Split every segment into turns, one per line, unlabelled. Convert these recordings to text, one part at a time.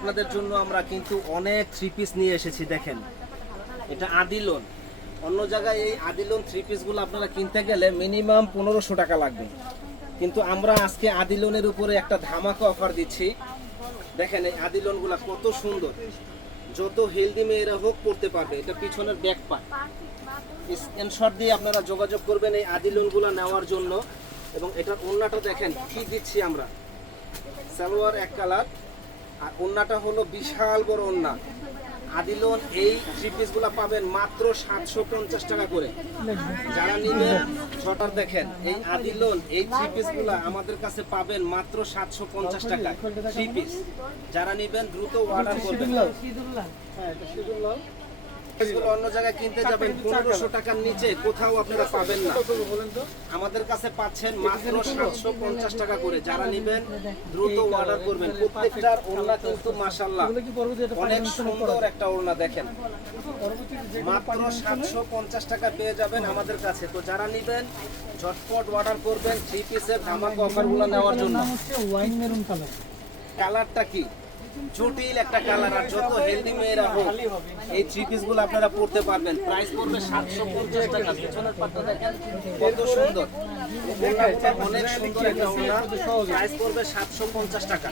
আপনাদের জন্য আমরা কিন্তু অনেক থ্রি পিস নিয়ে এসেছি, দেখেন। এটা আদিলন অন্য জায়গায় এই আদিলন থ্রি পিসগুলো আপনারা কিনতে গেলে মিনিমাম পনেরোশো টাকা লাগবে। কিন্তু আমরা আজকে আদিলনের উপরে একটা ধামাকা অফার দিচ্ছি। দেখেন এই আদিলনগুলো কত সুন্দর। যত হেলদি মেয়েরা হোক পড়তে পারবে, এটা পিছনের ব্যাক পার্ট স্ক্রিনশট দিয়ে আপনারা যোগাযোগ করবেন এই আদিলনগুলো নেওয়ার জন্য। এবং এটার ওন্নাটা দেখেন, কি দিচ্ছি আমরা? সালোয়ার এক কালার আর ওন্নাটা হলো বিশাল বড় ওন্না আদিলন এই থ্রি পিসগুলো পাবেন মাত্র সাতশো পঞ্চাশ টাকা করে। যারা নিবেন ছটার দেখেন এই আদিলন এই থ্রি পিসগুলো আমাদের কাছে পাবেন মাত্র সাতশো পঞ্চাশ টাকা থ্রি পিস যারা নিবেন দ্রুত অর্ডার করবেন। এগুলো অন্য জায়গায় কিনতে যাবেন পনেরোশো টাকার নিচে কোথাও আপনারা পাবেন না। আমাদের কাছে পাচ্ছেন মাত্র সাতশো পঞ্চাশ টাকা করে। যারা নেবেন দ্রুত অর্ডার করবেন। প্রত্যেকটার ওড়না কিন্তু মাসাল্লাহ অনেক সুন্দর একটা ওড়না দেখেন। মাত্র সাতশো পঞ্চাশ টাকা পেয়ে যাবেন আমাদের কাছে। তো যারা নেবেন ঝটপট অর্ডার করবেন। থ্রি পিসের ধামাকা অফারগুলো নেওয়ার জন্য। কালারটা কি? জটিল একটা কালার আর যত হেলদি মেয়েরা হোক এই থ্রি পিসগুলো আপনারা পড়তে পারবেন। প্রাইস পড়বে সাতশো পঞ্চাশ টাকা পেছনের দেখেন কত সুন্দর। অনেক সুন্দর একটা প্রাইস পড়বে সাতশো পঞ্চাশ টাকা।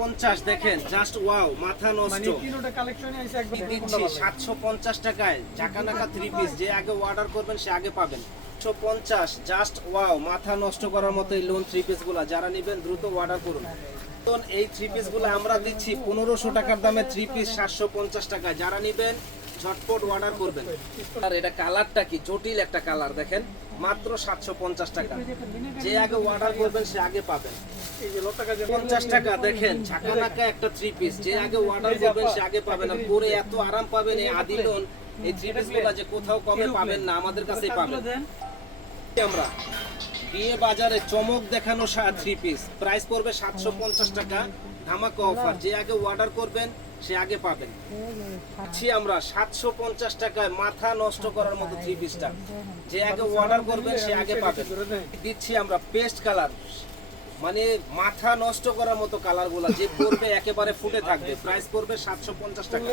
পঞ্চাশ দেখেন জাস্ট ওয়াও মাথা নষ্ট।
মানে
দিচ্ছি সাতশো পঞ্চাশ টাকায়। জাকানাকা থ্রি পিস যে আগে অর্ডার করবেন সে আগে পাবেন। সাতশো পঞ্চাশ জাস্ট ওয়াও মাথা নষ্ট করার মতো এই লোন থ্রি পিসগুলা। যারা নেবেন দ্রুত অর্ডার করুন। এই থ্রি পিসগুলো আমরা দিচ্ছি পনেরোশো টাকার দামে থ্রি পিস সাতশো পঞ্চাশ টাকা। যারা নেবেন, ঝটপট অর্ডার করবেন। আর এটা কালারটা কি? জটিল একটা কালার, দেখেন। মাত্র সাতশো পঞ্চাশ টাকা। যে আগে অর্ডার করবেন, সে আগে পাবেন। পঞ্চাশ টাকা, দেখেন ঝাঁকানাকা একটা থ্রি পিস যে আগে অর্ডার করবেন, সে আগে পাবেন। আর পরে এত আরাম পাবেন এই আদিলন এই থ্রি পিসগুলা যে কোথাও কমে পাবেন না, আমাদের কাছেই পাবেন। আমরা বিয়ে বাজারে চমক দেখানো থ্রি পিস প্রাইস পড়বে সাতশো পঞ্চাশ টাকা। ধামাকা অফার যে আগে অর্ডার করবেন, সে আগে পাবেন। আমরা সাতশো পঞ্চাশ টাকায় মাথা নষ্ট করার মতো থ্রি পিসটা যে আগে অর্ডার করবেন, সে আগে পাবেন। দিচ্ছি আমরা পেস্ট কালার মানে মাথা নষ্ট করার মতো কালারগুলা, যে পড়বে একেবারে ফুটে থাকবে। প্রাইস পড়বে সাতশো পঞ্চাশ টাকা।